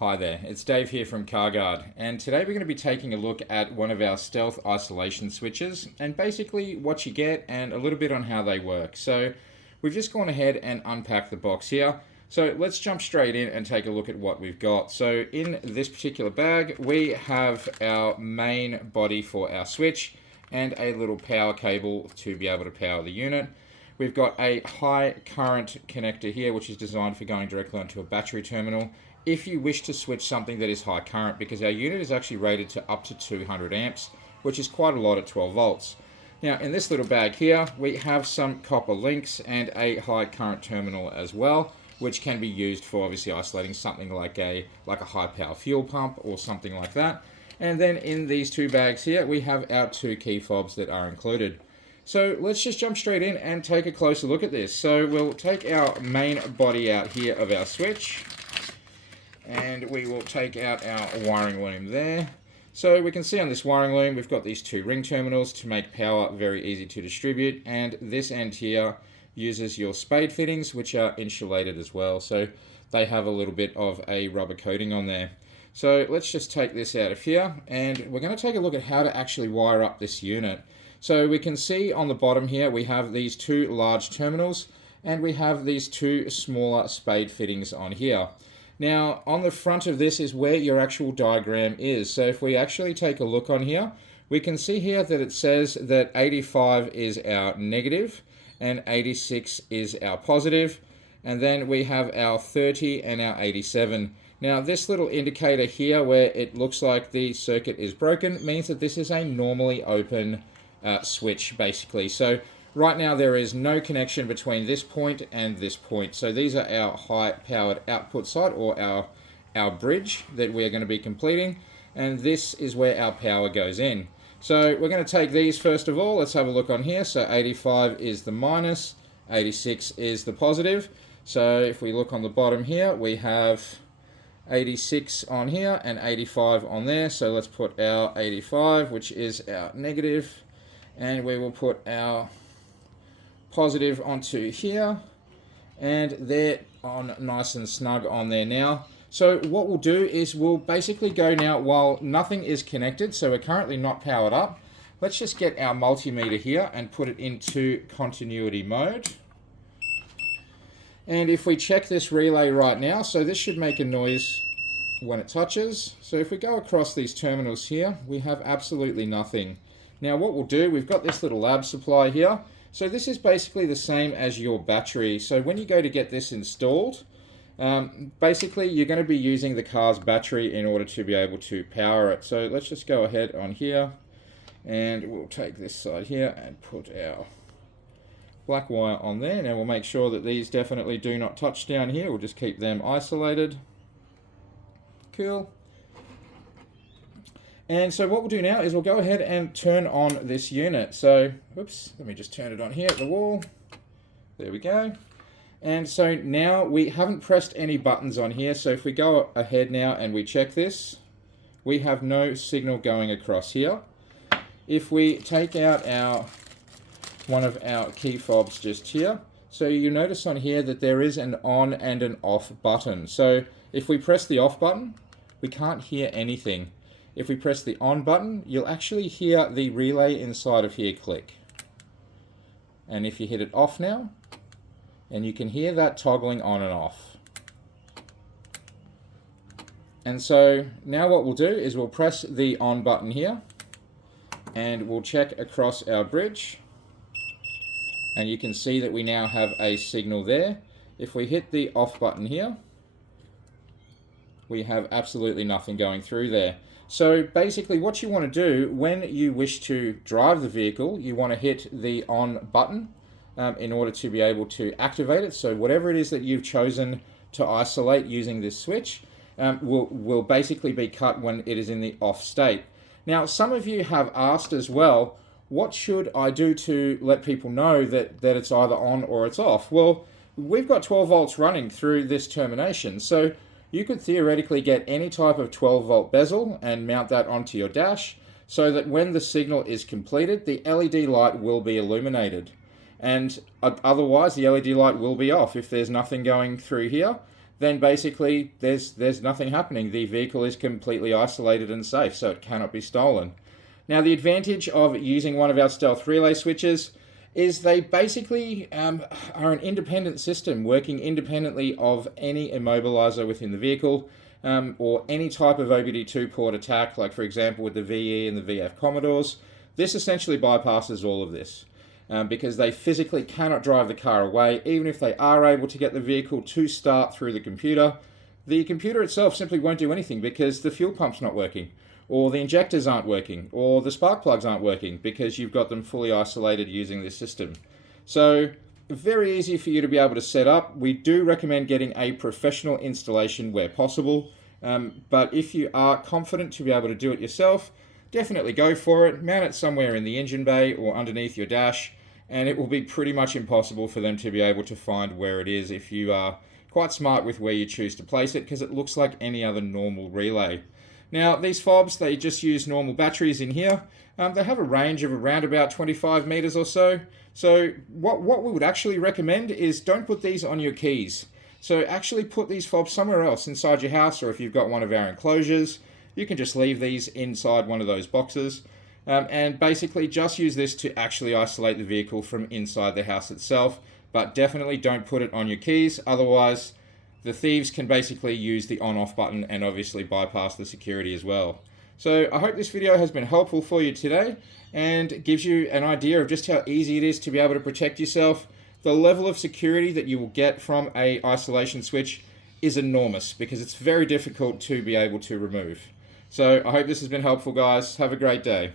Hi there, it's Dave here from CarGuard, and today we're going to be taking a look at one of our stealth isolation switches and basically what you get and a little bit on how they work. So we've just gone ahead and unpacked the box here. So let's jump straight in and take a look at what we've got. So in this particular bag we have our main body for our switch and a little power cable to be able to power the unit. We've got a high current connector here which is designed for going directly onto a battery terminal if you wish to switch something that is high current, because our unit is actually rated to up to 200 amps, which is quite a lot at 12 volts. Now in this little bag here we have some copper links and a high current terminal as well, which can be used for obviously isolating something like a high power fuel pump or something like that. And then in these two bags here we have our two key fobs that are included. So let's just jump straight in and take a closer look at this. So we'll take our main body out here of our switch, and we will take out our wiring loom there. So we can see on this wiring loom we've got these two ring terminals to make power very easy to distribute, and this end here uses your spade fittings, which are insulated as well, so they have a little bit of a rubber coating on there. So let's just take this out of here, and we're going to take a look at how to actually wire up this unit. So we can see on the bottom here we have these two large terminals and we have these two smaller spade fittings on here. Now on the front of this is where your actual diagram is. So if we actually take a look on here, we can see here that it says that 85 is our negative and 86 is our positive, and then we have our 30 and our 87. Now this little indicator here where it looks like the circuit is broken means that this is a normally open switch basically. So right now there is no connection between this point and this point. So these are our high powered output side, or our bridge that we're going to be completing, and this is where our power goes in. So we're going to take these first of all. Let's have a look on here. So 85 is the minus, 86 is the positive. So if we look on the bottom here, we have 86 on here and 85 on there. So let's put our 85, which is our negative, and we will put our positive onto here, and they're on nice and snug on there now. So what we'll do is we'll basically go now while nothing is connected, so we're currently not powered up. Let's just get our multimeter here and put it into continuity mode. And if we check this relay right now, so this should make a noise when it touches. So if we go across these terminals here, we have absolutely nothing. Now what we'll do, we've got this little lab supply here. So this is basically the same as your battery. So when you go to get this installed, basically you're going to be using the car's battery in order to be able to power it. So let's just go ahead on here, and we'll take this side here and put our black wire on there. Now we'll make sure that these definitely do not touch down here. We'll just keep them isolated. Cool. And so what we'll do now is we'll go ahead and turn on this unit. So, oops, let me just turn it on here at the wall. There we go. And so now we haven't pressed any buttons on here. So if we go ahead now and we check this, we have no signal going across here. If we take out one of our key fobs just here, so you notice on here that there is an on and an off button. So if we press the off button, we can't hear anything. If we press the on button, you'll actually hear the relay inside of here click. And if you hit it off now, and you can hear that toggling on and off. And so now what we'll do is we'll press the on button here, and we'll check across our bridge, and you can see that we now have a signal there. If we hit the off button here, we have absolutely nothing going through there. So basically what you want to do when you wish to drive the vehicle, you want to hit the on button in order to be able to activate it. So whatever it is that you've chosen to isolate using this switch will basically be cut when it is in the off state. Now some of you have asked as well, what should I do to let people know that it's either on or it's off? Well, we've got 12 volts running through this termination. So you could theoretically get any type of 12 volt bezel and mount that onto your dash so that when the signal is completed, the LED light will be illuminated. And otherwise, the LED light will be off. If there's nothing going through here, then basically there's nothing happening. The vehicle is completely isolated and safe, so it cannot be stolen. Now, the advantage of using one of our stealth relay switches is they basically are an independent system working independently of any immobilizer within the vehicle, or any type of OBD2 port attack, like for example with the VE and the VF Commodores. This essentially bypasses all of this because they physically cannot drive the car away. Even if they are able to get the vehicle to start through the computer itself simply won't do anything because the fuel pump's not working, or the injectors aren't working, or the spark plugs aren't working because you've got them fully isolated using this system. So very easy for you to be able to set up. We do recommend getting a professional installation where possible, but if you are confident to be able to do it yourself, definitely go for it. Mount it somewhere in the engine bay or underneath your dash, and it will be pretty much impossible for them to be able to find where it is if you are quite smart with where you choose to place it, because it looks like any other normal relay. Now, these fobs, they just use normal batteries in here. They have a range of around about 25 meters or so. So what we would actually recommend is don't put these on your keys. So actually put these fobs somewhere else inside your house, or if you've got one of our enclosures, you can just leave these inside one of those boxes. And basically just use this to actually isolate the vehicle from inside the house itself. But definitely don't put it on your keys, otherwise the thieves can basically use the on-off button and obviously bypass the security as well. So I hope this video has been helpful for you today and gives you an idea of just how easy it is to be able to protect yourself. The level of security that you will get from a isolation switch is enormous because it's very difficult to be able to remove. So I hope this has been helpful, guys. Have a great day.